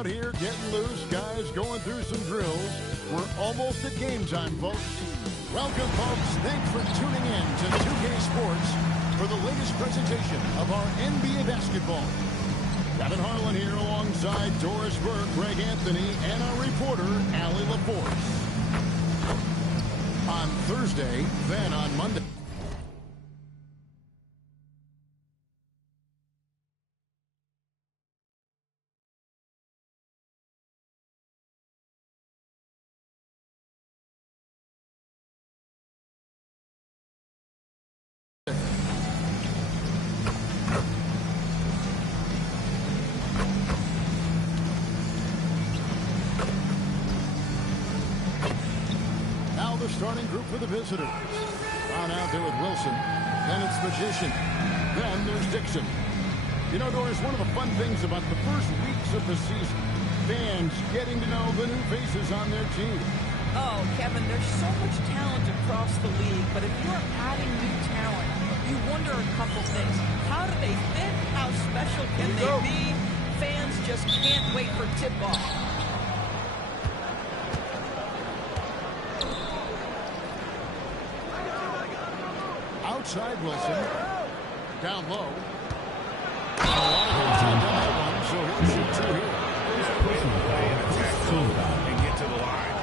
out here getting loose, guys going through some drills. We're almost at game time, folks. Welcome, folks. Thanks for tuning in to 2K Sports for the latest presentation of our NBA basketball. Kevin Harlan here alongside Doris Burke, Greg Anthony, and our reporter, Allie LaForce. On Thursday, then on Monday. Starting group for the visitors. Brown out there with Wilson. Then it's Magician. Then there's Dixon. You know, Doris, one of the fun things about the first weeks of the season, fans getting to know the new faces on their team. Oh, Kevin, there's so much talent across the league, but if you're adding new talent, you wonder a couple things. How do they fit? How special can they be? Fans just can't wait for tip-off. Outside Wilson, down low. A lot of guys have done that one, so he'll shoot two here. And get to the line.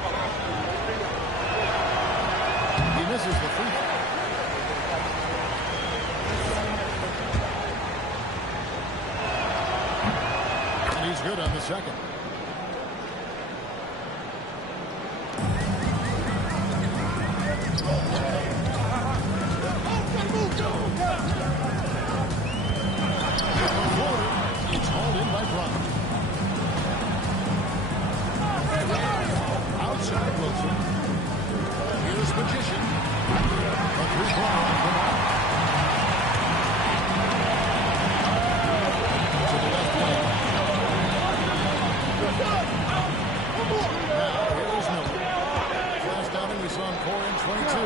He misses the free throw. And he's good on the second. It's hauled in by Brown. Outside Wilson. Here's Magician. A three-pointer from out. To the left wing. Now here's Miller. Last outing we saw him 4 and 22.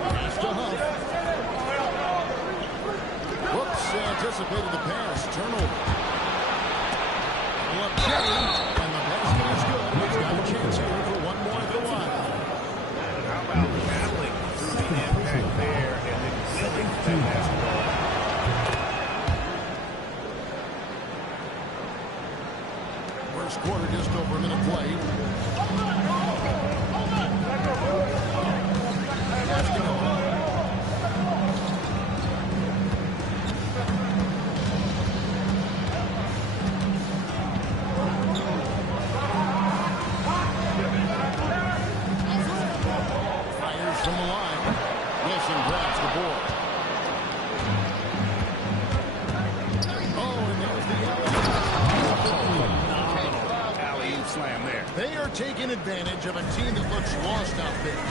Pass to Huff. Whoops, anticipated the pass. Turnover. LILCHEESE, and the basket is good. He's got a chance here for one more at the line. How about battling through the impact there and then killing that basketball? First quarter, just over a minute played. From the line, Wilson grabs the board. Oh, and there's the Alley-oop slam there. They are taking advantage of a team that looks lost out there.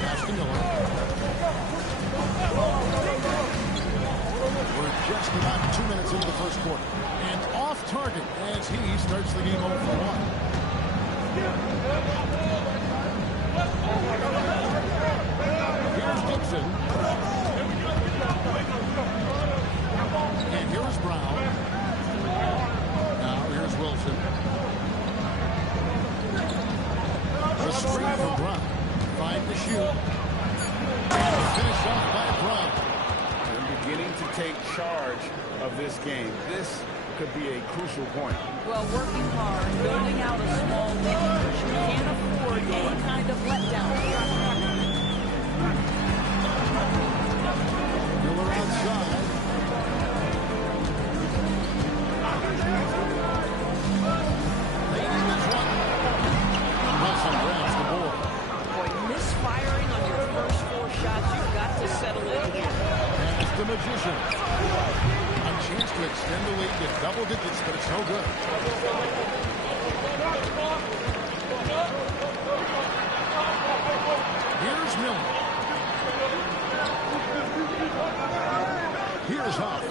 Pass to Miller. We're just about 2 minutes into the first quarter. And off target as he starts the game 0 for 1. Here's Dixon. And here's Brown. Now here's Wilson. The screen for Brown. 5 to shoot. And finish off by Brown. They're beginning to take charge of this game. This could be a crucial point. Well, working hard, building out a small lead. You can't afford any kind of letdown. Miller outside. They need this one. Wilson grabs the board. Boy, misfiring on your first 4 shots, you've got to settle in here. Pass the Magician. A chance to extend the lead to double digits, but it's no good. Here's Miller. Here's Huff.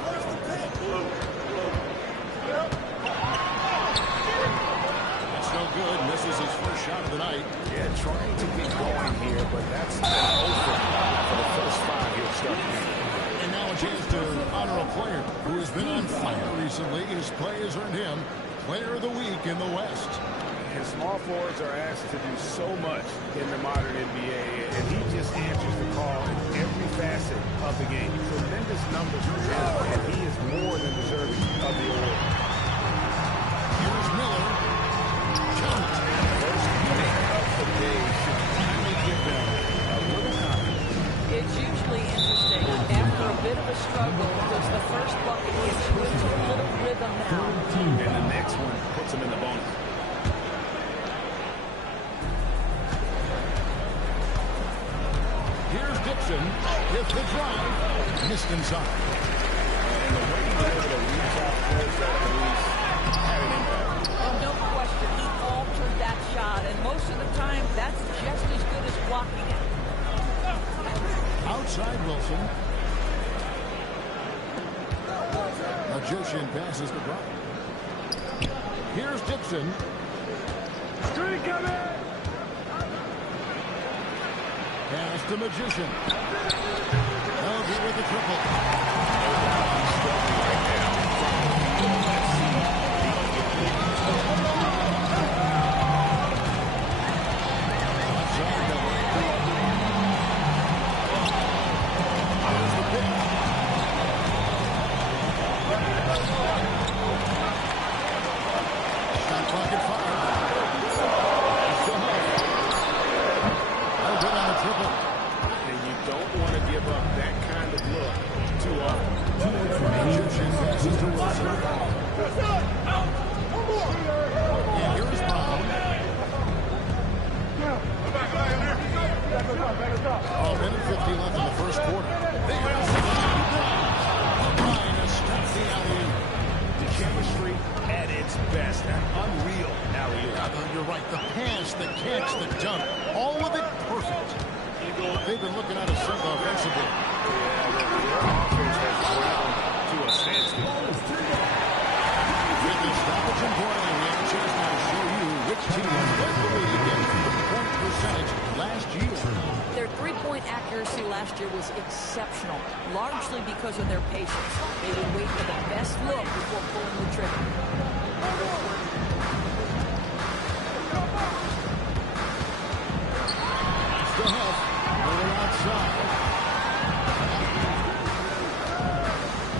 That's no good. Misses his first shot of the night. Yeah, trying to get going here, but that's an over for the first 5 here starting. And now a chance to honor a player who has been on fire recently. His play has earned him Player of the Week in the West. And small forwards are asked to do so much in the modern NBA, and he just answers the call in every facet of the game. Tremendous numbers for him, and he is more than deserving of the award. Here's Miller. Jones. First minute of the day should finally give them a little confidence. It's usually interesting after a bit of a struggle because the first bucket gets you into a little rhythm now. And the next one puts him in the bonus. Here's Dixon with the drive. Missed inside. And the way he was able to reach out towards that release had an impact. No question, he altered that shot, and most of the time, that's just as good as blocking it. Outside Wilson. Magician passes the drive. Here's Dixon. Three coming! Pass to Magician. Elgin with the triple. Their three-point accuracy last year was exceptional, largely because of their patience. They would wait for the best look before pulling the trigger. Still Huff, moving outside.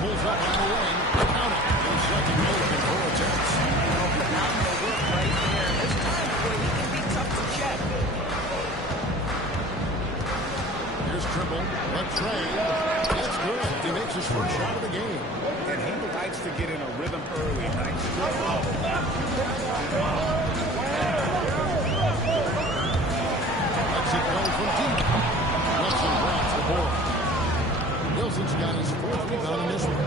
Pulls up on the wing. Count it. In second motion for attempts. Phenomenal work right there. There's times where he can be tough to check. Here's Trimble. Left train. That's good. He makes his first shot of the game. And he likes to get in a rhythm early. Nice to go. Lets it go from deep. Wilson grabs the board. Wilson's got his fourth rebound in this one.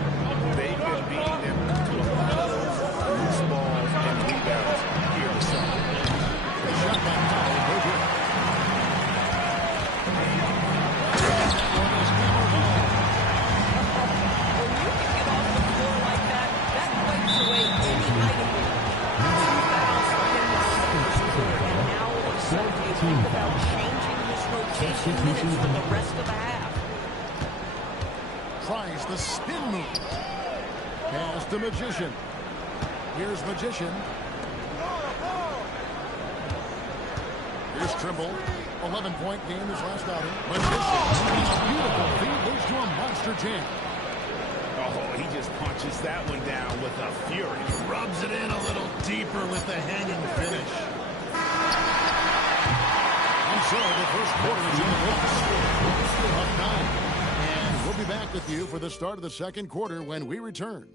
They've been beating them to a lot of those loose balls and rebounds here this summer. The shot by Powell. No good. When you can get off the floor like that, that wipes away any item. 2 fouls for him to first quarter, and now all of a sudden you think about changing his rotation minutes for the rest of the half. Tries the spin move. Pass to Magician. Here's Magician. Here's Trimble. 11-point game his last outing. Magician. Beautiful feed leads to a monster jam. Oh, he just punches that one down with a fury. Rubs it in a little deeper with the hanging finish. And so the first quarter is in the books. Up 9. And we'll be back with you for the start of the second quarter when we return.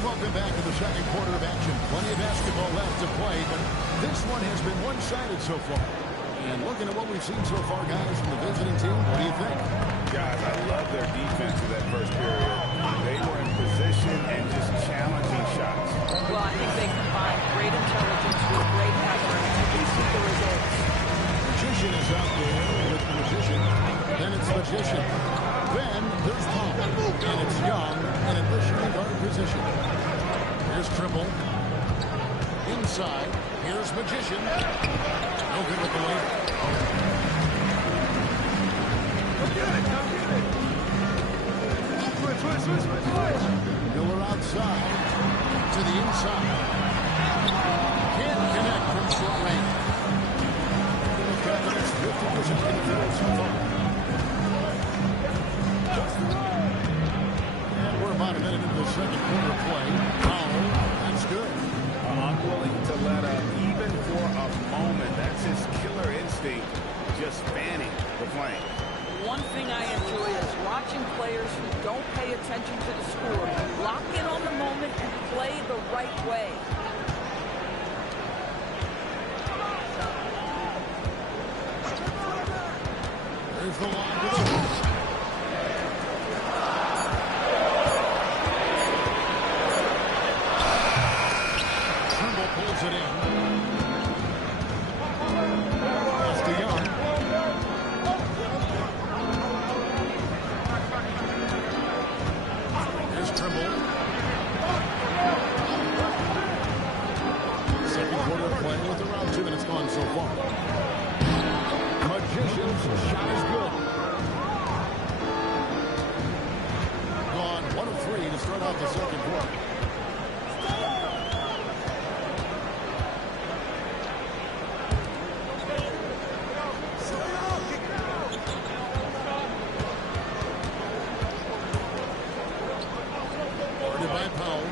And welcome back to the second quarter of action. Plenty of basketball left to play, but this one has been one-sided so far. And looking at what we've seen so far, guys, from the visiting team, what do you think? Guys, I love their defense in that first period. They were in position and just challenging shots. Well, I think they combined great intelligence with great effort, and you can see the results. Magician is out there with the Magician. Then it's Magician. Then there's Paul. And it's Young in a shooting guard position. Here's Trimble. Inside. Here's Magician. No good with the layup. Go get it. Switch. Miller outside to the inside. Can't connect from short range. Confidence 50% in the field so far. And we're about a minute into the second quarter play. Powell, that's good. Unwilling to let up even for a moment. That's his killer instinct, just fanning the flame. One thing I enjoy is watching players who don't pay attention to the score, lock in on the moment and play the right way. There's the line to the hoop. Trimble pulls it in. That's to Young. Here's Trimble. Second quarter play with around 2 minutes gone so far. Magician's shot is good. Gone 1 of 3 to start out the second quarter. Guarded by Powell.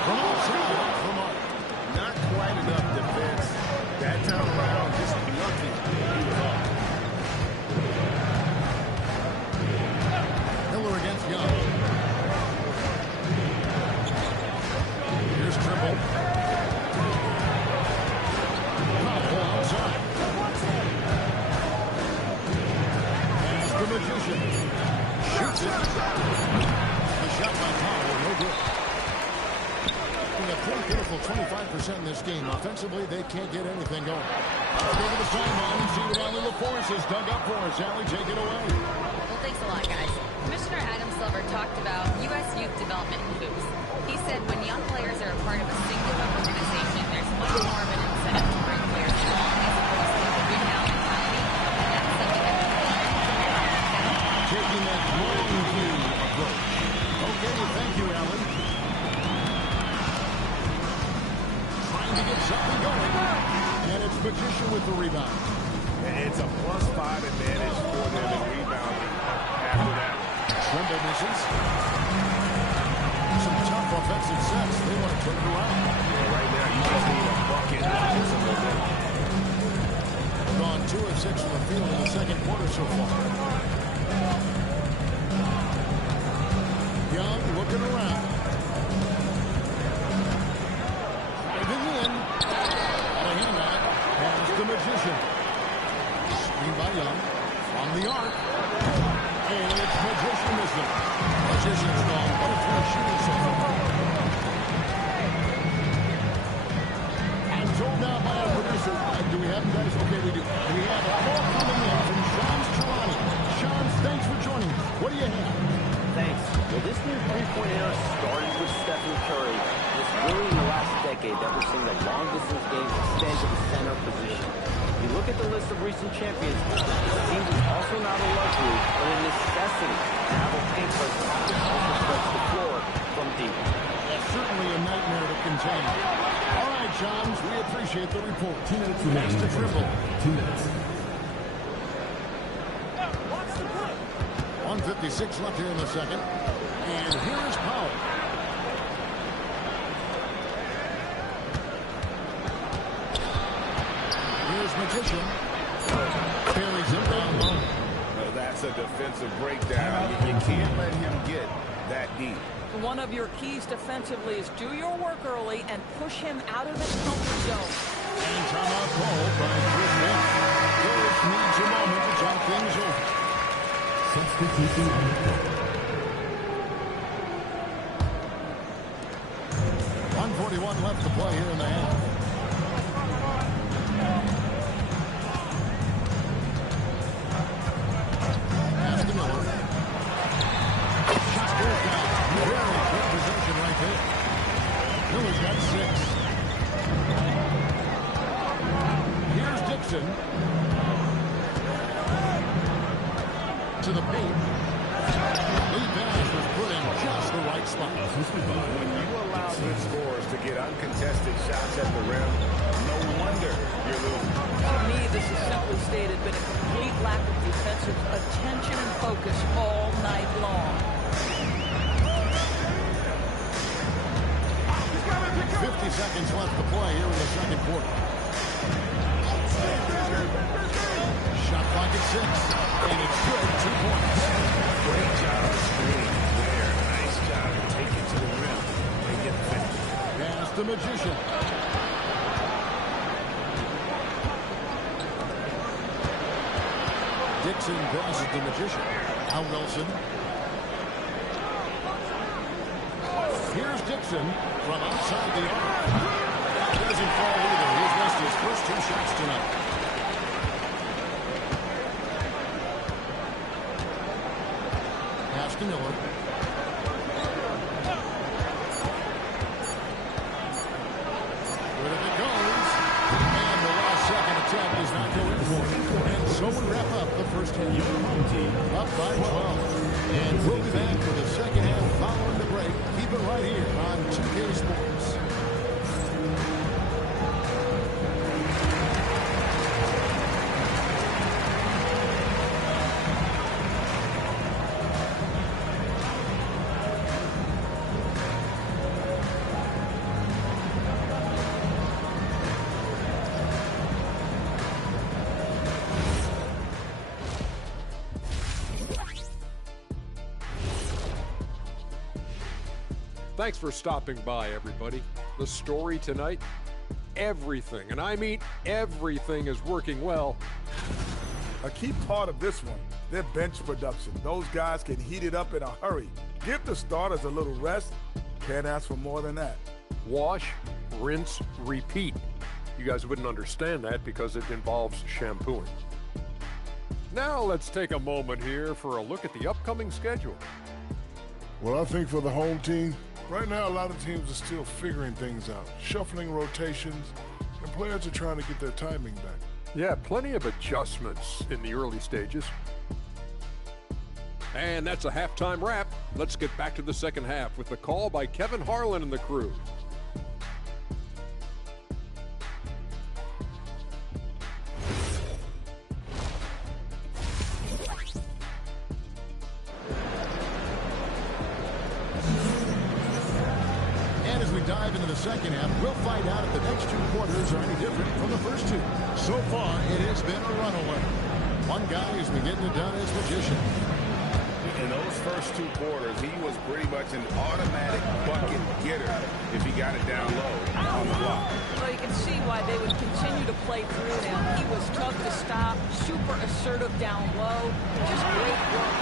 From outside, from Mark. Not quite enough defense. That time around, just lucky he was off. Miller against Young. Here's Trimble. Powell outside. Pass the Magician. Shoots it. The shot by Powell, no good. A pretty pitiful 25% in this game. Offensively, they can't get anything going. Let's go to the sideline and see what Allie LaForest has dug up for us. Allie, take it away. Well, thanks a lot, guys. Commissioner Adam Silver talked about U.S. youth development in hoops. He said when young players are a part of a singular organization, there's much more of an incentive to bring players along as opposed to the rebound mentality. And that's something that we can learn from your Taking that long view approach. Okay, thank you, Allie. Trying to get something going. And it's Magician with the rebound. It's a +5 advantage for them in rebounding after that. Trimble misses. Some tough offensive sets. They want to turn it around. Yeah, right now, you just need a bucket to get some momentum. Gone 2 of 6 from the field in the second quarter so far. Young looking around. Driving in. Got a hand on it. Pass the Magician. Screen by Young. On the arc. And it's Magician missing. Magician's gone 1 of 3 shooting so far. I'm told now by our producer. Do we have them, guys? Okay, we do. We have a call coming in from Shams Charani. Shams, thanks for joining us. What do you have? Thanks. Well, this new three-point era started with Stephen Curry. It's really in the last decade that we're seeing the long-distance game extend to the center position. If you look at the list of recent champions, this team is also not a luxury, but a necessity to have a paint person who can also stretch the floor from deep. That's certainly a nightmare to contain. All right, Shams, we appreciate the report. 2 minutes remaining. Pass to Trimble. 2 minutes. 1:56 left here in the second. And here is Powell. Here's Magician. Carries him down low. Well, that's That's a defensive breakdown. You can't let him get that deep. One of your keys defensively is do your work early and push him out of his comfort zone. And timeout called by Chris Lynch. Coach needs a moment to talk things over. Substitution on the court. 1:41 left to play here in the half. Pass to Miller. Shot goes down. Very good possession right there. Miller's got 6. Here's Dixon. To the paint. Lead pass was put in just the right spot. When you allow good scorers to get uncontested shots at the rim, no wonder you're losing. To me, this is simply stated been a complete lack of defensive attention and focus all night long. 50 seconds left to play here in the second quarter. Shot clock at 6, and it's good. 2 points. Great job of screening there. Nice job to take it to the rim and get the finish. Pass the Magician. Dixon passes the Magician. Now Wilson. Here's Dixon from outside the arc. That doesn't fall either. He's missed his first 2 shots tonight. Pass to Miller. Where it goes. And the last second attempt does not go in for it. And so we wrap up the first half. Up by 12. And we'll be back for the second half following the break. Keep it right here on 2K Sports. Thanks for stopping by, everybody. The story tonight, everything, and I mean everything, is working well. A key part of this one, their bench production. Those guys can heat it up in a hurry. Give the starters a little rest. Can't ask for more than that. Wash, rinse, repeat. You guys wouldn't understand that because it involves shampooing. Now let's take a moment here for a look at the upcoming schedule. Well, I think for the home team, right now a lot of teams are still figuring things out, shuffling rotations, and players are trying to get their timing back. Yeah, plenty of adjustments in the early stages. And that's a halftime wrap. Let's get back to the second half with the call by Kevin Harlan and the crew. Dive into the second half. We'll find out if the next 2 quarters are any different from the first 2. So far, it has been a runaway. One guy who's been getting it done is Magician. In those first 2 quarters, he was pretty much an automatic bucket getter if he got it down low on the block. Well, you can see why they would continue to play through him. He was tough to stop, super assertive down low. Just great work.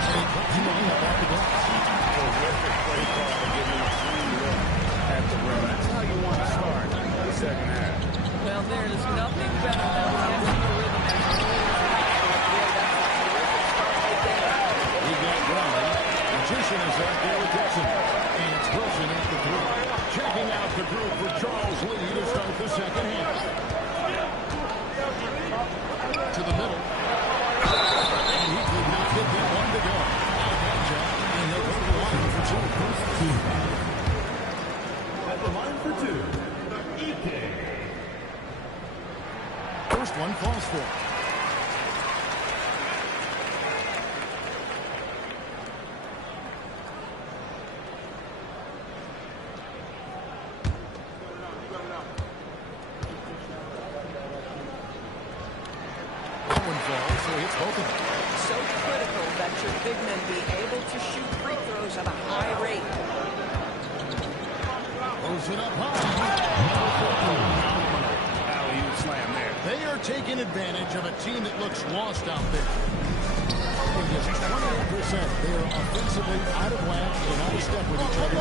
And he puts him on up the glass. Terrific play call to give him a clean look at the rim. That's how you want to start the second half. Well, there is nothing better than getting the rhythm as early as possible. That's a terrific start right there. He got grounded. Magician is out there with Dixon. And it's Wilson at the 3. Checking out the group for Charles Lee to start the second half. To the middle. benefits both of them. So critical that your big men be able to shoot free throws at a high rate. Throws it up high. Alley-oop slam there. They are taking advantage of a team that looks lost out there. Just 28%. They are offensively out of whack and out of step with each other.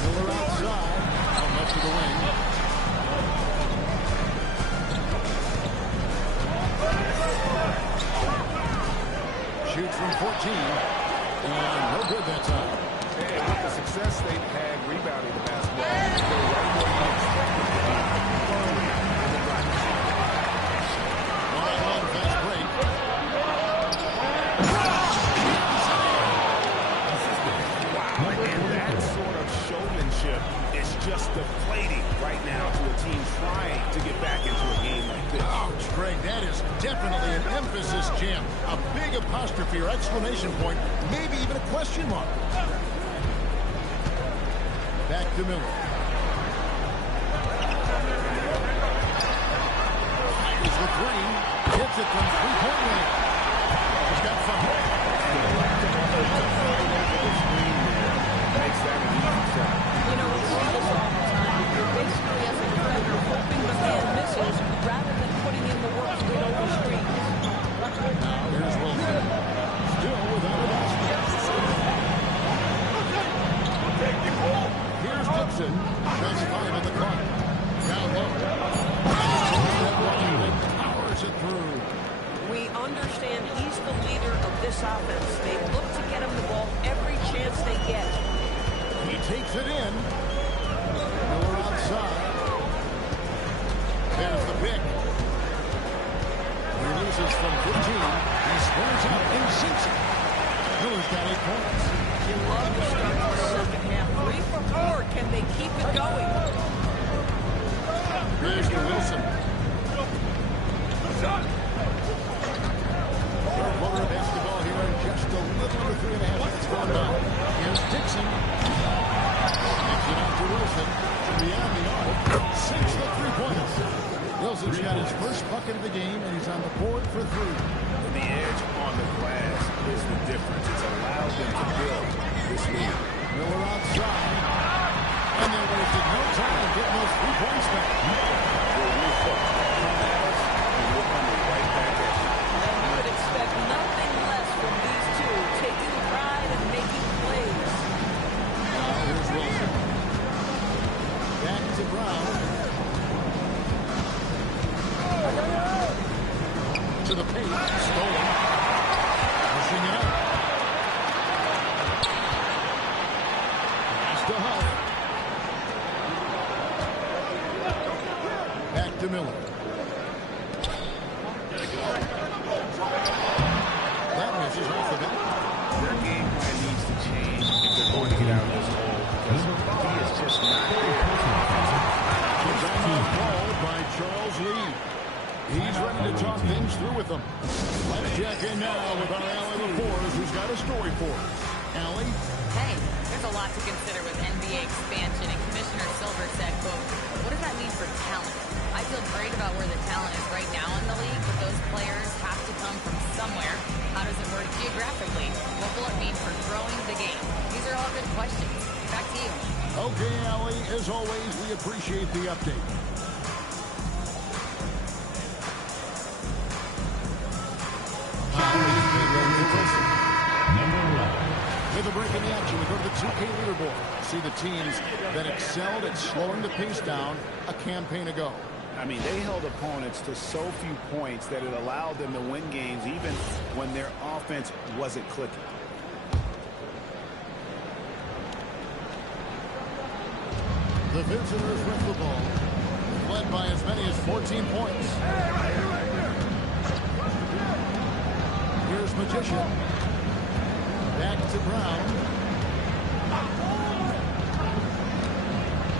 Miller outside. Out left to the wing. Shoots from 14. And no good that time. And with the success they've had rebounding the basketball, they're right where you expect them to be early in the drive. One fast break. Wow, and that sort of showmanship is just deflating right now to a team trying to get back into a game like this. Ouch, Greg, that is definitely an emphasis jam. A big apostrophe or exclamation point, maybe even a question mark. Back to Miller. Tigers with three. Hits it from three-point range. He's got five. Makes that an easy shot. You know, we see this all the time. You're basically, as a defender, hoping the man misses rather than putting in the work to get over screens. Now here's Wilson. Still without a basket. Here's Dixon. That's five in the clock. Down low. Powers it through. We understand he's the leader of this offense. They look to get him the ball every chance they get. He takes it in. Miller outside. There's the pick. Releases from 15. He squares up and sinks it. Miller's got 8 points. You love the start of the second half. 3 for 4. Can they keep it going? Here's to Wilson. Third quarter of basketball here in just a little over 3.5 minutes gone by. Here's Dixon. Hands it out to Wilson. Beyond the arc. 6 the 3-pointers. Wilson's got his first bucket of the game, and he's on the board for 3. The edge on the glass is the difference. It's allowed them to build this lead. Miller outside. And they wasted no time getting those 3 points back. We'll refocus. Come at us, and we'll come right back at you. And you would expect nothing less from these two, taking pride and making plays. Now here's Wilson. Back to Brown. To the paint. Stolen. Pushing it up. Pass to Huff. Back to Miller. That misses off the bat. Their game plan needs to change if they're going to get out of this hole, because he is just not there. Called by Charles Lee. He's ready to talk things through with them. Let's check in now with our Allie LaForce, who's got a story for us. Allie? Hey, there's a lot to consider with NBA expansion, and Commissioner Silver said, quote, what does that mean for talent? I feel great about where the talent is right now in the league, but those players have to come from somewhere. How does it work geographically? What will it mean for growing the game? These are all good questions. Back to you. Okay, Allie, as always, we appreciate the update. With a break in the action, we go to the 2K leaderboard. See the teams that excelled at slowing the pace down a campaign ago. I mean, they held opponents to so few points that it allowed them to win games even when their offense wasn't clicking. The visitors with the ball, led by as many as 14 points. Here's Magician. Back to Brown.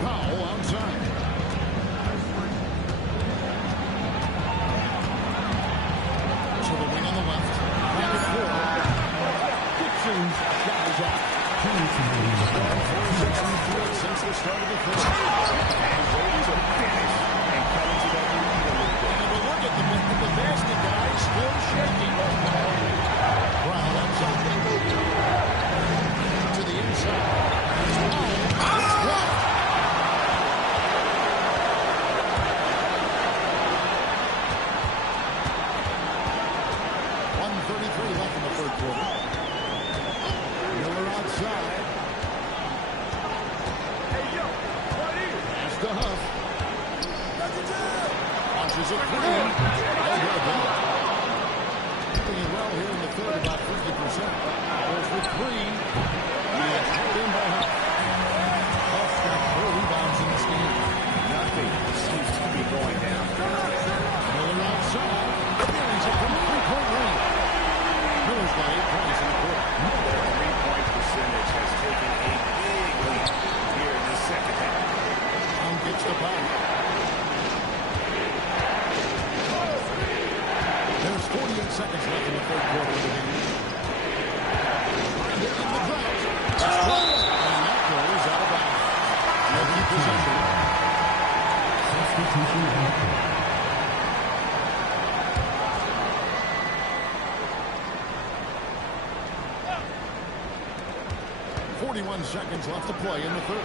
Powell outside. To the wing on the left. Back at 4. Dixon's shot is out. 4-6 since the start of the third. And ready to finish and cut into that lead. three. No good there. Doing it well here in the third, about 50%. Goes for three. He is held in by Huff. Huff's got 4 rebounds in this game. Nothing seems to be going down. Miller outside. He's up from 3-point range. Miller's got 8 points in the quarter. Their three-point percentage has taken a big leap here in the second half. Young gets the foul. There's 48 seconds left in the third quarter of the game. They're in the drought. And that goes out of bounds. Nobody possession. Substitution happened. 41 seconds left to play in the third.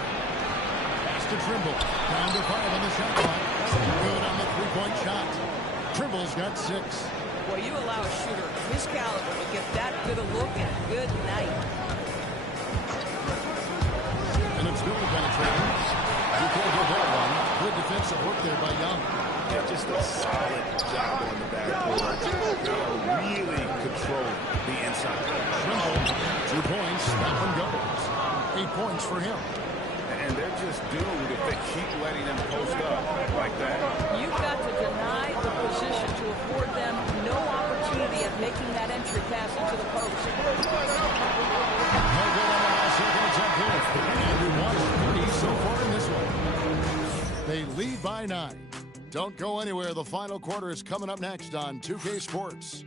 Pass to Trimble. Down to 5 on the shot clock. Good on the three-point shot. Trimble's got 6. Well, you allow a shooter of his caliber to get that good a look and a good night. And it's Miller penetrating. You can't get that one. Good defensive work there by Young. Yeah, just a solid job on the backboard. Really control the inside. Trimble, 2 points, snap and goes. 8 points for him. And they're just doomed if they keep letting them post up like that. You've got to deny the position to afford them no opportunity of making that entry pass into the post. No good on the last second attempt here. And we watched 3 so far in this one. They lead by 9. Don't go anywhere. The final quarter is coming up next on 2K Sports.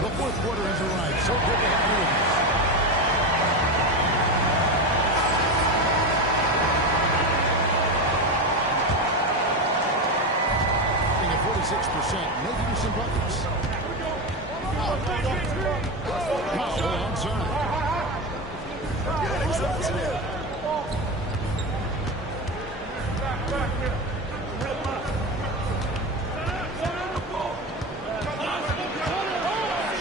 The fourth quarter has arrived. So good to have you with us. At 46%, making some buckets. Powell onside.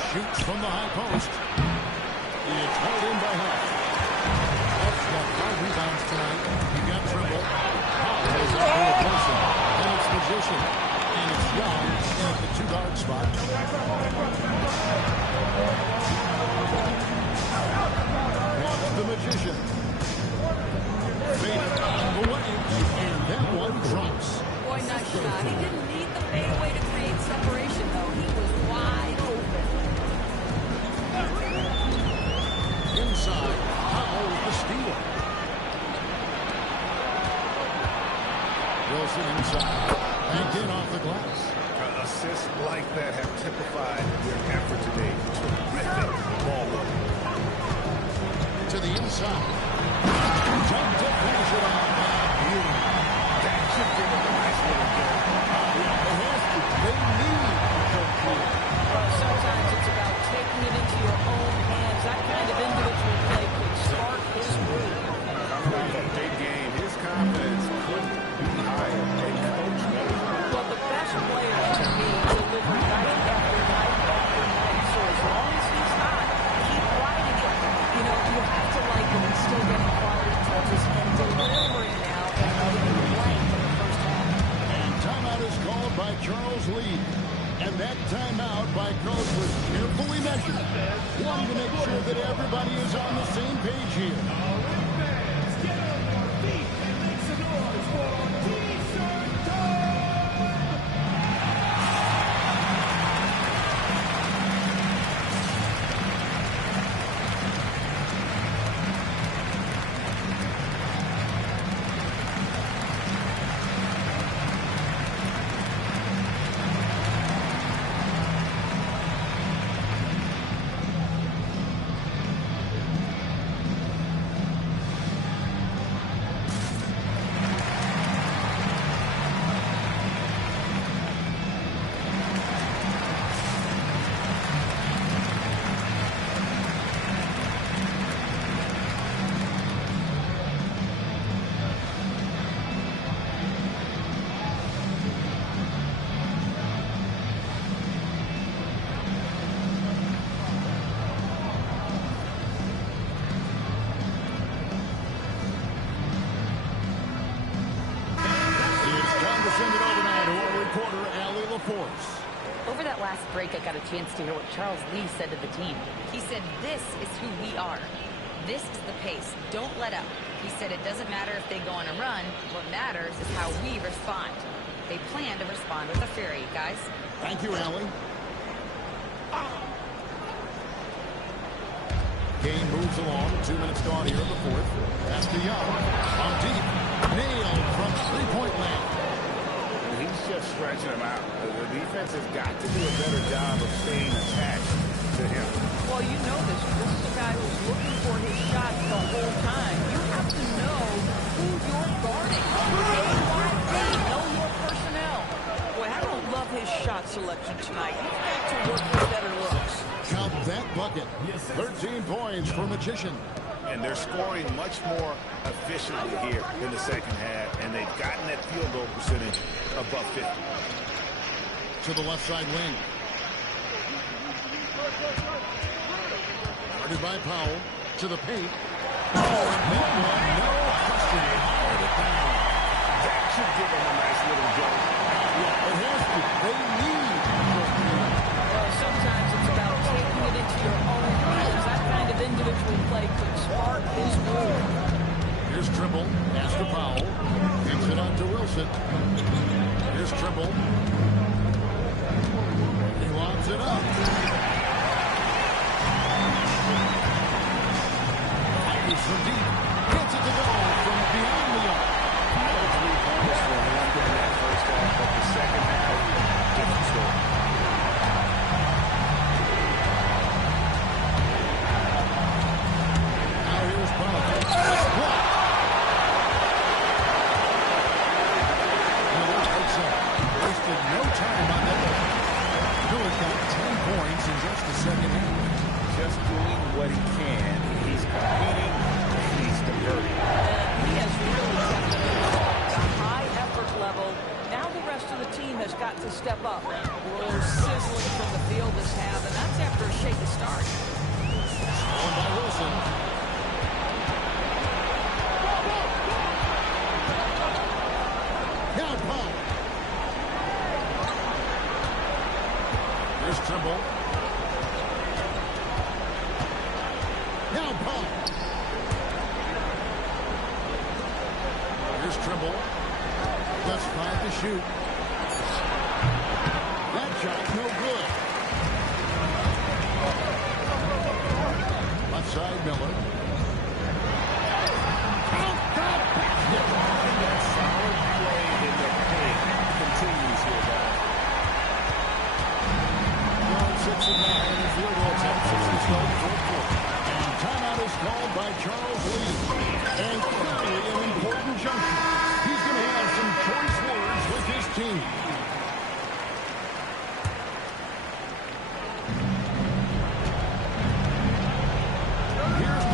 Shoots from the high post. It's held in by Huff. Huff's got 5 rebounds tonight. He got Trimble. Powell is up for a person. And it's position. And it's Young at the 2-guard spot. Watch the magician. Fade on the way. And that one drops. Boy, nice shot. He didn't need the fadeaway to create separation, though. He was wide open. Inside. Powell with the steal. Wilson inside. Banked in off the glass. Assists like that have typified their effort today. Terrific ball work. To the inside. Jump to finish it off. That should give them a nice little game. They need the play. Sometimes it's about taking it into your own hands. That kind of individual play could spark his move. Coming off a big game, his confidence couldn't be higher. And coach knows. Well, the best players to me deliver night after night after night. So as long as he's hot, keep riding it. You know, you have to like him and still getting quality touches and delivering now and other than blank in the first half. And timeout is called by Charles Lee. And that timeout by Coach was carefully measured. Wanting to make sure that everybody is on the same page here. scores. Over that last break, I got a chance to hear what Charles Lee said to the team. He said, "This is who we are. This is the pace. Don't let up." He said it doesn't matter if they go on a run. What matters is how we respond. They plan to respond with a fury, guys. Thank you, Allie. Game moves along. 2 minutes gone here in the fourth. Pass to Young. On deep. Nailed from three-point land. He's just stretching him out. The defense has got to do a better job of staying attached to him. Well, you know this. This is a guy who's looking for his shot the whole time. You have to know who you're guarding. KYD, know your personnel. Boy, I don't love his shot selection tonight. You've got to work for better looks. Count that bucket. 13 points for Magician. And they're scoring much more efficiently here in the second half, and they've gotten that field goal percentage above 50. To the left side wing. Guarded by Powell. To the paint. Oh, no question. Powered it down. That should give them a nice little jump. Yeah, it has to. They need. Well, sometimes it's about taking it into your own hands. That kind of individual play could spark his move. Here's Trimble. Pass to Powell. Kicks it out to Wilson. Here's Trimble. He lobs it up. Fires from deep. Gets it to go from beyond the arc. No 3 pointers for him in that first half, but the second half, different story. Now here's Powell. Blocked. Miller takes up. Wasted no time on that. Miller got 10 points in just the second half. Just doing what he can. He's competing. He's converting. He has really kept it at a high effort level. Now the rest of the team has got to step up. Whoa, sizzling from the field this half, and that's after a shaky start. Stolen by Wilson. Now Powell. Here's Trimble. Now Powell. Here's Trimble. Plus 5 to shoot. That shot no good. Left side Miller. Count that basket. That solid play in the paint continues here, guys. Well, 6 and 9 in the field goal attempt since the start of the fourth quarter. And timeout is called by Charles Lee. And clearly an important juncture. He's going to have some choice words with his team. Here's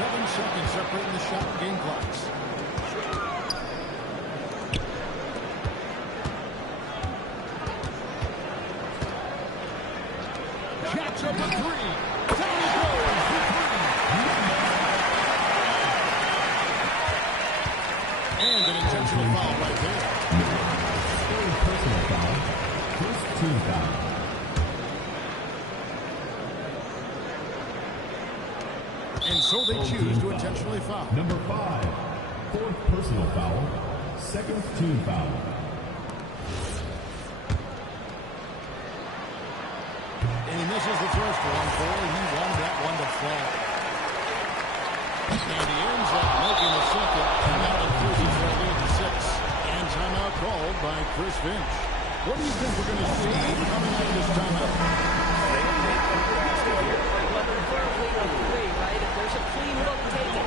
7 seconds separating the shot and game clocks. Jacks up a 3. Down he goes for 3. And an intentional foul right there. Third personal foul. First team foul. And so they choose to intentionally foul. Number 5. Fourth personal foul. Second team foul. And he misses the first one. Boy, he wanted that one to fall. And he ends up making the second. And now increases their lead to 6. And timeout called by Chris Finch. What do you think we're going to see coming out of this timeout? Right? If there's a clean look taken.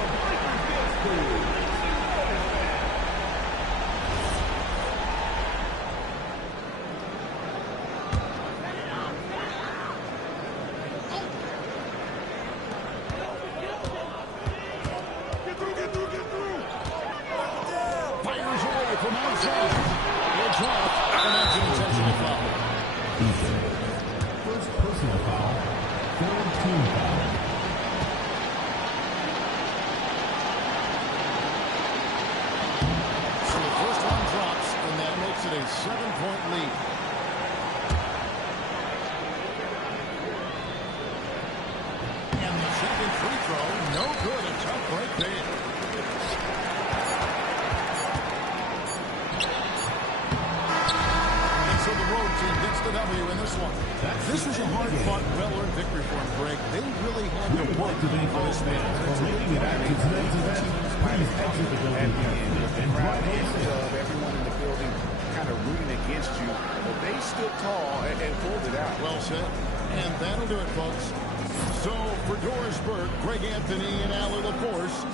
Fires away from outside. It's off, and that's an intentional foul. First personal foul. Third team foul. So the first one drops, and that makes it a 7-point lead. And the second free throw, no good. A tough break there. And so the road team gets the W in this one. This was a hard-fought, well-earned victory for them, Greg. They really had to work for this man. At the end, the crowd of everyone in the building kind of rooting against you, but they stood tall and pulled it out. Well said. And that'll do it, folks. So for Doris Burke, Greg Anthony, and Allie LaForce,